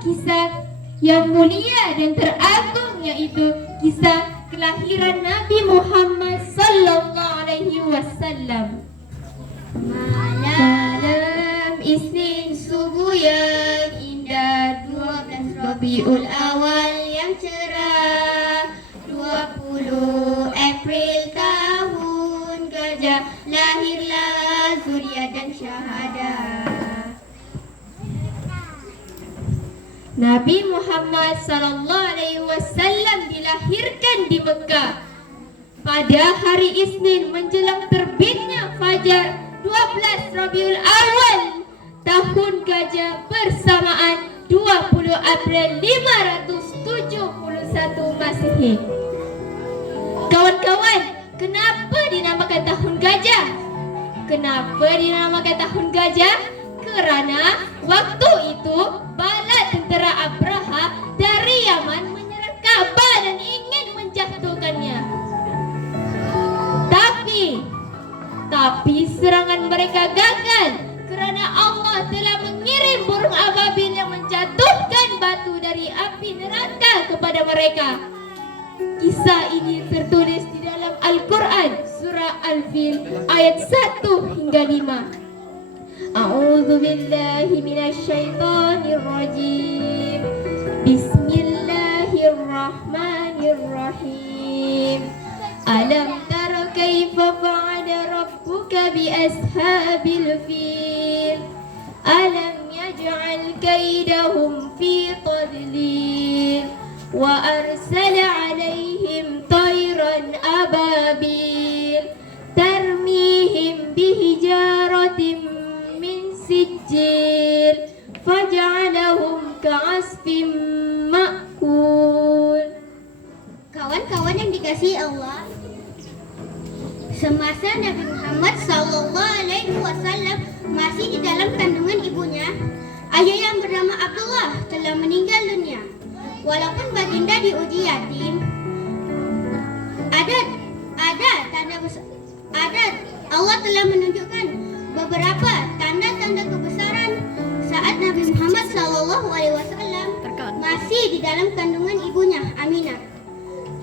kisah yang mulia dan teragung, yaitu kisah kelahiran Nabi Muhammad sallallahu alaihi wasallam. Malam Isnin subuh yang indah, 12 Rabiul Awal yang cerah, 20 April tahun gajah, lahirlah Zuriat dan Syahadah. Nabi Muhammad sallallahu alaihi wasallam dilahirkan di Mekah pada hari Isnin menjelang terbitnya fajar 12 Rabiul Awal tahun gajah bersamaan 20 April 571 Masehi. Kawan-kawan, kenapa dinamakan tahun gajah? Kenapa dinamakan tahun gajah? Kerana waktu itu bala tentera Abraha dari Yaman menyerang Kaabah dan ingin menjatuhkannya. Tapi serangan mereka gagal kerana Allah telah mengirim burung ababil yang menjatuhkan batu dari api neraka kepada mereka. Kisah ini tertulis di dalam Al-Quran surah Al-Fil ayat 1 hingga 5. A'udzu billahi minasyaitonir rajim. Bismillahirrahmanirrahim. Alam tara kaifa fa'ala rabbuka bi ashabil fil. Alam yaj'al kaidahum fi tadlil wa arsala 'alaihim tayran ababil tarmihim bihijaratin min sijil faj'alahum ka'asfin ma'kul. Kawan-kawan yang dikasihi Allah, semasa Nabi Muhammad sallallahu alaihi wasallam masih di dalam kandungan ibunya, ayah yang bernama Abdullah telah meninggal dunia. Walaupun baginda diuji yatim, Allah telah menunjukkan beberapa tanda-tanda kebesaran saat Nabi Muhammad sallallahu alaihi wasallam masih di dalam kandungan ibunya Aminah.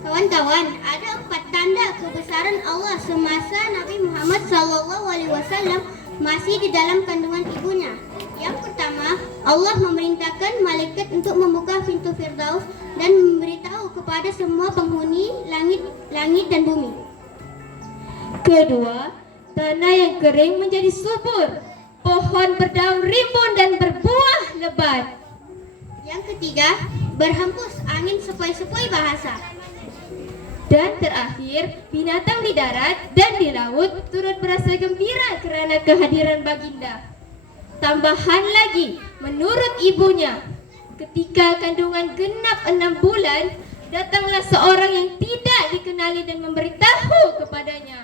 Kawan-kawan, ada 4 tanda kebesaran Allah semasa Nabi Muhammad sallallahu alaihi wasallam masih di dalam kandungan ibunya. Yang pertama, Allah memerintahkan malaikat untuk membuka pintu Firdaus dan memberitahu kepada semua penghuni langit dan bumi. Kedua, tanah yang kering menjadi subur, pohon berdaun rimbun dan berbuah lebat. Yang ketiga, berhembus angin sepoi-sepoi bahasa. Dan terakhir, binatang di darat dan di laut turut berasa gembira kerana kehadiran baginda. Tambahan lagi, menurut ibunya, ketika kandungan genap 6 bulan, datanglah seorang yang tidak dikenali dan memberitahu kepadanya,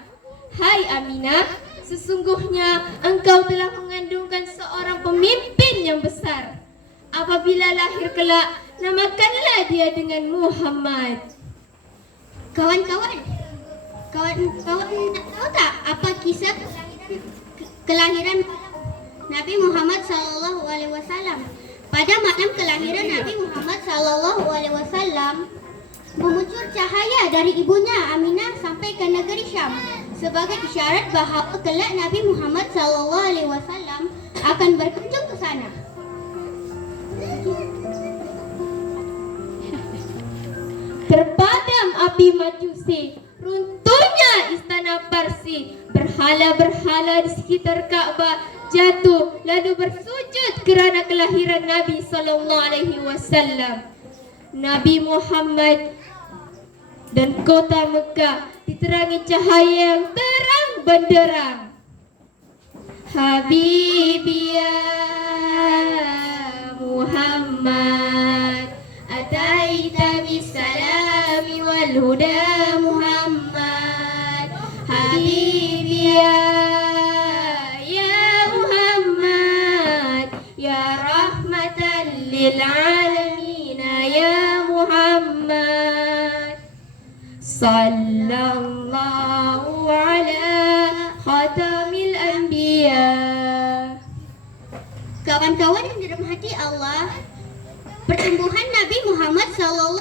"Hai Aminah, sesungguhnya engkau telah mengandungkan seorang pemimpin yang besar. Apabila lahir kelak, namakanlah dia dengan Muhammad." Kawan-kawan nak tahu tak apa kisah kelahiran Nabi Muhammad sallallahu alaihi wasallam? Pada malam kelahiran Nabi Muhammad sallallahu alaihi wasallam, memuncul cahaya dari ibunya Aminah sampai ke negeri Syam sebagai isyarat bahawa kelak Nabi Muhammad sallallahu alaihi wasallam akan berkunjung ke sana. Terpadam api Majusi, runtuhnya istana Parsi, berhala-berhala di sekitar Kaabah jatuh lalu bersujud kerana kelahiran Nabi sallallahu alaihi wasallam. Nabi Muhammad dan kota Mekah diterangi cahaya yang terang benderang. Habibi ya Muhammad, ataita bisalami wal huda Muhammad. Habibi ya Muhammad, ya rahmatan lil alamin ya Muhammad. Sallallahu ala khatamil anbiya. Kawan-kawan yang dirahmati Allah, Pertumbuhan Nabi Muhammad SAW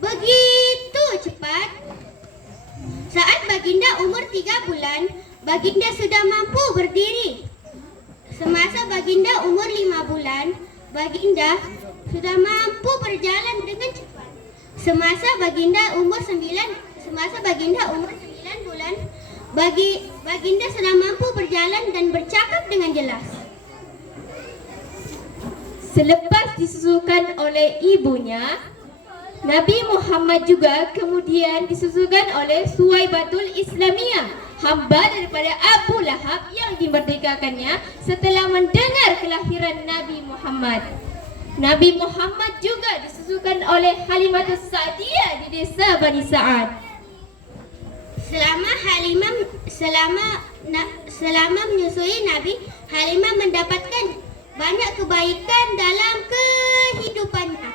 begitu cepat. Saat baginda umur 3 bulan, baginda sudah mampu berdiri. Semasa baginda umur 5 bulan, baginda sudah mampu berjalan dengan cepat. Semasa baginda umur 9 bulan, baginda sudah mampu berjalan dan bercakap dengan jelas. Selepas disusukan oleh ibunya, Nabi Muhammad juga kemudian disusukan oleh Suwaibatul Islamiyah, hamba daripada Abu Lahab yang dimerdekakannya setelah mendengar kelahiran Nabi Muhammad. Nabi Muhammad juga disusukan oleh Halimatus Sa'diyah di desa Bani Sa'ad. Selama menyusui Nabi, Halimah mendapatkan banyak kebaikan dalam kehidupannya.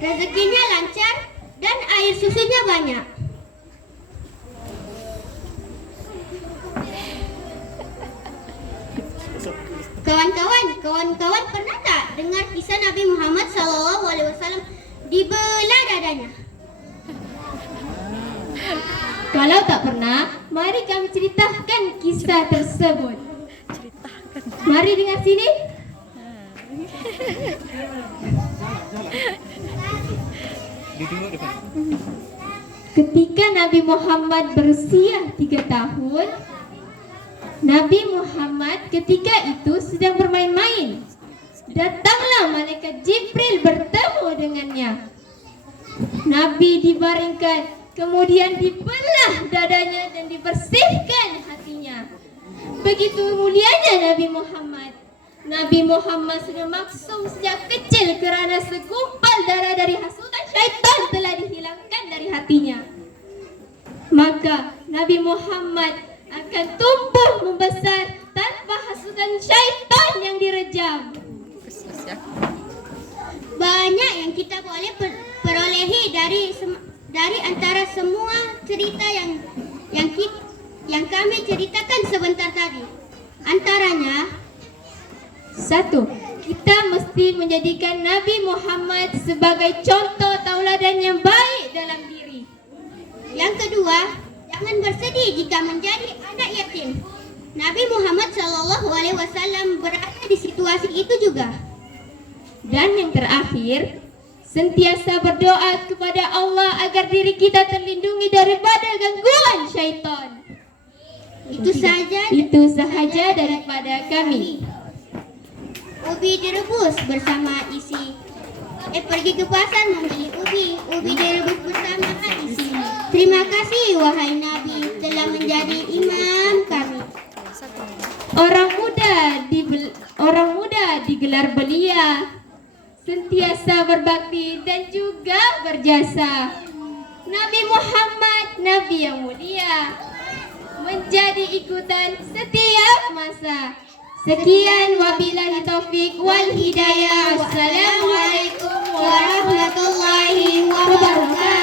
Rezekinya lancar dan air susunya banyak. Kawan-kawan pernah tak dengar kisah Nabi Muhammad SAW dibelah dadanya? Kalau tak pernah, mari kami ceritakan kisah tersebut. Mari dengar sini. Ketika Nabi Muhammad berusia 3 tahun, Nabi Muhammad ketika itu sedang bermain-main. Datanglah malaikat Jibril bertemu dengannya. Nabi dibaringkan, kemudian dibelah dadanya dan dibersihkan hatinya. Begitu mulianya Nabi Muhammad. Nabi Muhammad sudah maksum sejak kecil kerana segumpal darah dari hasutan syaitan telah dihilangkan dari hatinya. Maka Nabi Muhammad akan tumbuh membesar tanpa hasutan syaitan yang direjam. Banyak yang kita boleh perolehi dari antara semua cerita yang kami ceritakan sebentar tadi. Antaranya, 1. Kita mesti menjadikan Nabi Muhammad sebagai contoh tauladan yang baik dalam diri. Yang kedua, jangan bersedih jika menjadi anak yatim. Nabi Muhammad SAW berada di situasi itu juga. Dan yang terakhir, sentiasa berdoa kepada Allah agar diri kita terlindungi daripada gangguan syaitan. Itu sahaja daripada kami. Ubi direbus bersama isi. Pergi ke pasar membeli ubi direbus bersama isi. Terima kasih wahai Nabi telah menjadi imam kami. Orang muda digelar belia, sentiasa berbakti dan juga berjasa. Nabi Muhammad, Nabi yang mulia, menjadi ikutan setiap masa. Sekian wabillahi taufik wal hidayah. Wassalamualaikum warahmatullahi wabarakatuh.